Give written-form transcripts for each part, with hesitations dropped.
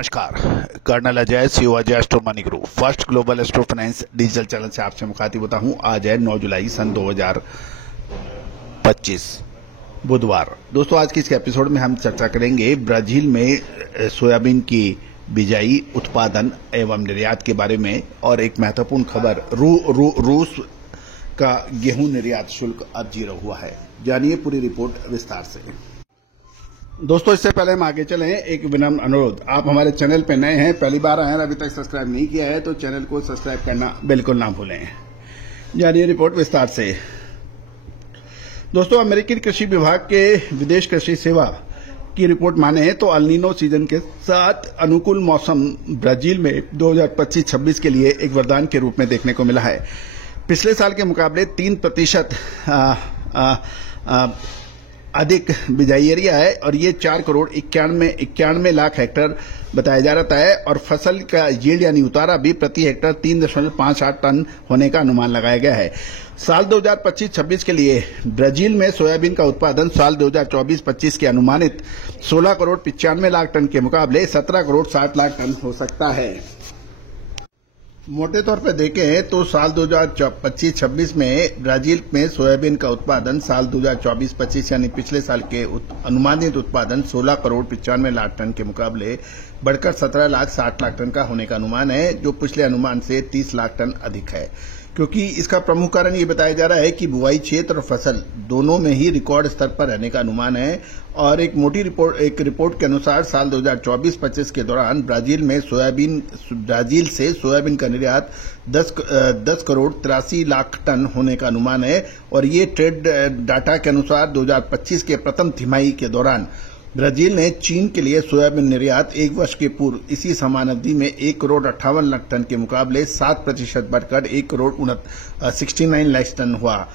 नमस्कार। Colonel Ajay CO Ajay astro money group first global astro finance digital channel से आपसे मुखातिब होता हूं। आज है 9 जुलाई सन 2025 बुधवार। दोस्तों, आज के इस एपिसोड में हम चर्चा करेंगे ब्राजील में सोयाबीन की बिजाई, उत्पादन एवं निर्यात के बारे में, और एक महत्वपूर्ण खबर रूस का गेहूं निर्यात शुल्क अब 0 हुआ है। जानिए पूरी रिपोर्ट विस्तार से। दोस्तों, इससे पहले हम आगे चलें, एक विनम्र अनुरोध, आप हमारे चैनल पर नए हैं, पहली बार आए हैं, अभी तक सब्सक्राइब नहीं किया है तो चैनल को सब्सक्राइब करना बिल्कुल ना भूलें। जानिए रिपोर्ट विस्तार से। दोस्तों, अमेरिकी कृषि विभाग के विदेश कृषि सेवा की रिपोर्ट माने तो अल नीनो सीजन के साथ अनुकूल मौसम ब्राजील में 2025-26 के लिए एक वरदान के रूप में देखने को मिला है। पिछले साल के मुकाबले 3% अधिक बिजाई एरिया है और ये 4 करोड़ 91 लाख हेक्टेयर बताया जा रहा है, और फसल का यील्ड यानी उतारा भी प्रति हेक्टेयर 3.58 टन होने का अनुमान लगाया गया है। साल 2025-26 के लिए ब्राजील में सोयाबीन का उत्पादन साल 2024-25 के अनुमानित 16 करोड़ 95 लाख टन के मुकाबले 17 करोड़ 60 लाख टन हो सकता है। मोटे तौर पर देखें तो साल 2025-26 में ब्राजील में सोयाबीन का उत्पादन साल 2024-25 यानी पिछले साल के अनुमानित उत्पादन 16 करोड़ 95 लाख टन के मुकाबले बढ़कर 17 लाख 60 लाख टन का होने का अनुमान है, जो पिछले अनुमान से 30 लाख टन अधिक है। क्योंकि इसका प्रमुख कारण ये बताया जा रहा है कि बुआई क्षेत्र और फसल दोनों में ही रिकॉर्ड स्तर पर रहने का अनुमान है, और एक रिपोर्ट के अनुसार साल 2024-25 के दौरान ब्राजील से सोयाबीन का निर्यात 10 करोड़ 83 लाख टन होने का अनुमान है, और ये ट्रेड डाटा के अनुसार 2025 के प्रथम तिमाही के दौरान ब्राजील ने चीन के लिए सोयाबीन निर्यात एक वर्ष के पूर्व इसी समान अवधि में 1 करोड़ 58 लाख टन के मुकाबले 7% बढ़कर 1 करोड़ 69 लाख टन हुआ,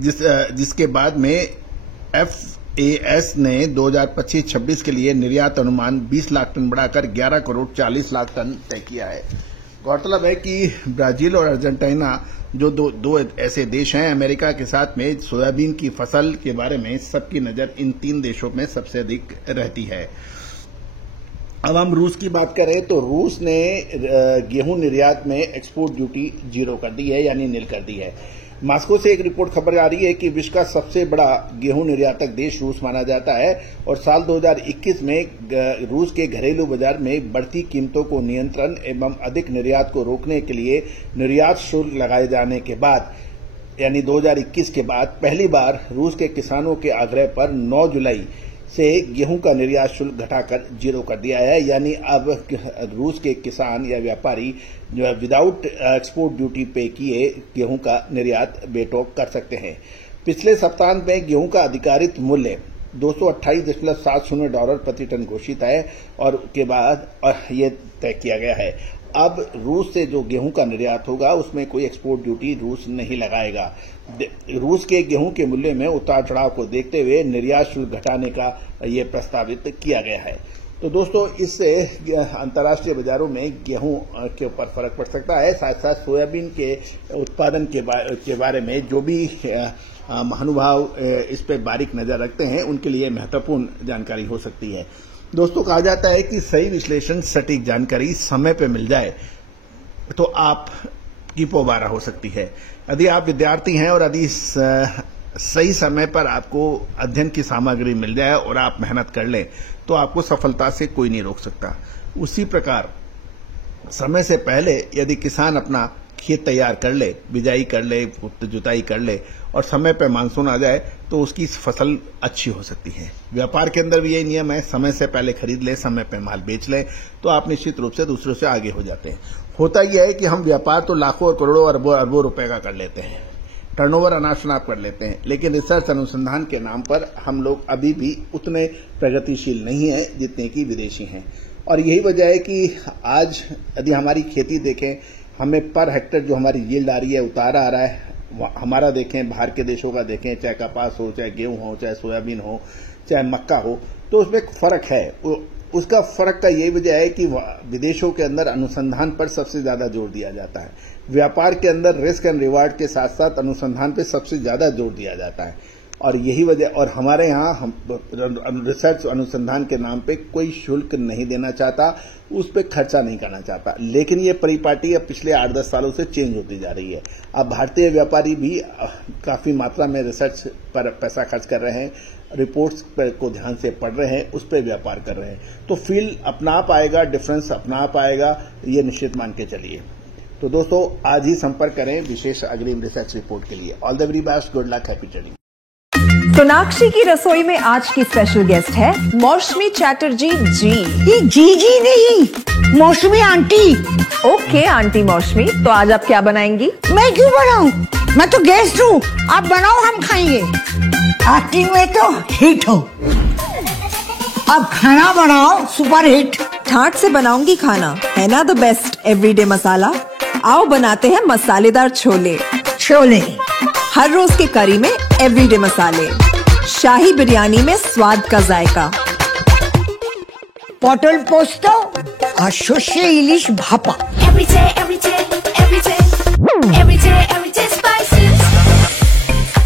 जिसके बाद में FAS ने 2025-26 के लिए निर्यात अनुमान 20 लाख टन बढ़ाकर 11 करोड़ 40 लाख टन तय किया है। गौरतलब है कि ब्राजील और अर्जेंटीना जो दो ऐसे देश हैं अमेरिका के साथ में, सोयाबीन की फसल के बारे में सबकी नजर इन 3 देशों में सबसे अधिक रहती है। अब हम रूस की बात करें तो रूस ने गेहूं निर्यात में एक्सपोर्ट ड्यूटी 0 कर दी है, यानी नील कर दी है। मॉस्को से एक रिपोर्ट खबर आ रही है कि विश्व का सबसे बड़ा गेहूं निर्यातक देश रूस माना जाता है, और साल 2021 में रूस के घरेलू बाजार में बढ़ती कीमतों को नियंत्रण एवं अधिक निर्यात को रोकने के लिए निर्यात शुल्क लगाए जाने के बाद, यानी 2021 के बाद पहली बार रूस के किसानों के आग्रह पर 9 जुलाई से गेहूं का निर्यात शुल्क घटाकर 0 कर दिया है। यानी अब रूस के किसान या व्यापारी जो है विदाउट एक्सपोर्ट ड्यूटी पे किए गेहूं का निर्यात बेटोक कर सकते हैं। पिछले सप्ताह में गेहूं का अधिकारित मूल्य $228.70 प्रति टन घोषित है, और के बाद ये तय किया गया है अब रूस से जो गेहूं का निर्यात होगा उसमें कोई एक्सपोर्ट ड्यूटी रूस नहीं लगाएगा। रूस के गेहूं के मूल्य में उतार चढ़ाव को देखते हुए निर्यात शुल्क घटाने का ये प्रस्तावित किया गया है। तो दोस्तों, इससे अंतर्राष्ट्रीय बाजारों में गेहूं के ऊपर फर्क पड़ सकता है। साथ साथ सोयाबीन के उत्पादन के बारे में जो भी महानुभाव इस पर बारीक नजर रखते हैं उनके लिए महत्वपूर्ण जानकारी हो सकती है। दोस्तों, कहा जाता है कि सही विश्लेषण, सटीक जानकारी समय पे मिल जाए तो आपकी पोबारा हो सकती है। यदि आप विद्यार्थी हैं और यदि सही समय पर आपको अध्ययन की सामग्री मिल जाए और आप मेहनत कर लें तो आपको सफलता से कोई नहीं रोक सकता। उसी प्रकार समय से पहले यदि किसान अपना खेत तैयार कर ले, बिजाई कर ले, जुताई कर ले और समय पर मानसून आ जाए तो उसकी फसल अच्छी हो सकती है। व्यापार के अंदर भी यही नियम है, समय से पहले खरीद ले, समय पर माल बेच ले तो आप निश्चित रूप से दूसरों से आगे हो जाते हैं। होता यह है कि हम व्यापार तो लाखों और करोड़ों अरबों रुपए का कर लेते हैं, टर्नओवर अनाप शनाप कर लेते हैं, लेकिन रिसर्च अनुसंधान के नाम पर हम लोग अभी भी उतने प्रगतिशील नहीं है जितने कि विदेशी हैं। और यही वजह है कि आज यदि हमारी खेती देखें, हमें पर हेक्टेयर जो हमारी यील्ड आ रही है, उतारा आ रहा है, हमारा देखें, बाहर के देशों का देखें, चाहे कपास हो, चाहे गेहूं हो, चाहे सोयाबीन हो, चाहे मक्का हो, तो उसमें फर्क है। उसका फर्क का यही वजह है कि विदेशों के अंदर अनुसंधान पर सबसे ज्यादा जोर दिया जाता है। व्यापार के अंदर रिस्क एंड रिवार्ड के साथ साथ अनुसंधान पर सबसे ज्यादा जोर दिया जाता है। और यही वजह, और हमारे यहाँ हम रिसर्च अनुसंधान के नाम पे कोई शुल्क नहीं देना चाहता, उस पर खर्चा नहीं करना चाहता। लेकिन ये परिपाटी अब पिछले 8-10 सालों से चेंज होती जा रही है। अब भारतीय व्यापारी भी काफी मात्रा में रिसर्च पर पैसा खर्च कर रहे हैं, रिपोर्ट्स को ध्यान से पढ़ रहे हैं, उस पर व्यापार कर रहे हैं। तो फील अपना आप आएगा, डिफरेंस अपना आप आएगा, ये निश्चित मान के चलिए। तो दोस्तों, आज ही संपर्क करें विशेष अग्रिम रिसर्च रिपोर्ट के लिए। All the very best, good luck, happy journey. Sonakshi की रसोई में आज की स्पेशल गेस्ट है मौसमी चैटर्जी जी। ये जी नहीं, मौसमी आंटी। ओके आंटी मौसमी, तो आज आप क्या बनाएंगी? मैं क्यों बनाऊं? मैं तो गेस्ट हूँ, आप बनाओ, हम खाएंगे। एक्टिंग में तो हिट हो, अब खाना बनाओ सुपर हिट। ठाट से बनाऊंगी खाना, है ना द बेस्ट एवरीडे मसाला। आओ बनाते हैं मसालेदार छोले। छोले हर रोज के करी में एवरीडे मसाले, शाही बिरयानी में स्वाद का जायका। पटल पोस्तो और शुष्य इलिश भापा।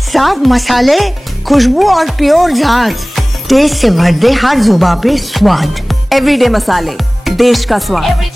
साफ मसाले, खुशबू और प्योर झाग, टेस्ट से भर दे हर जुबान पे स्वाद। एवरीडे मसाले, देश का स्वाद।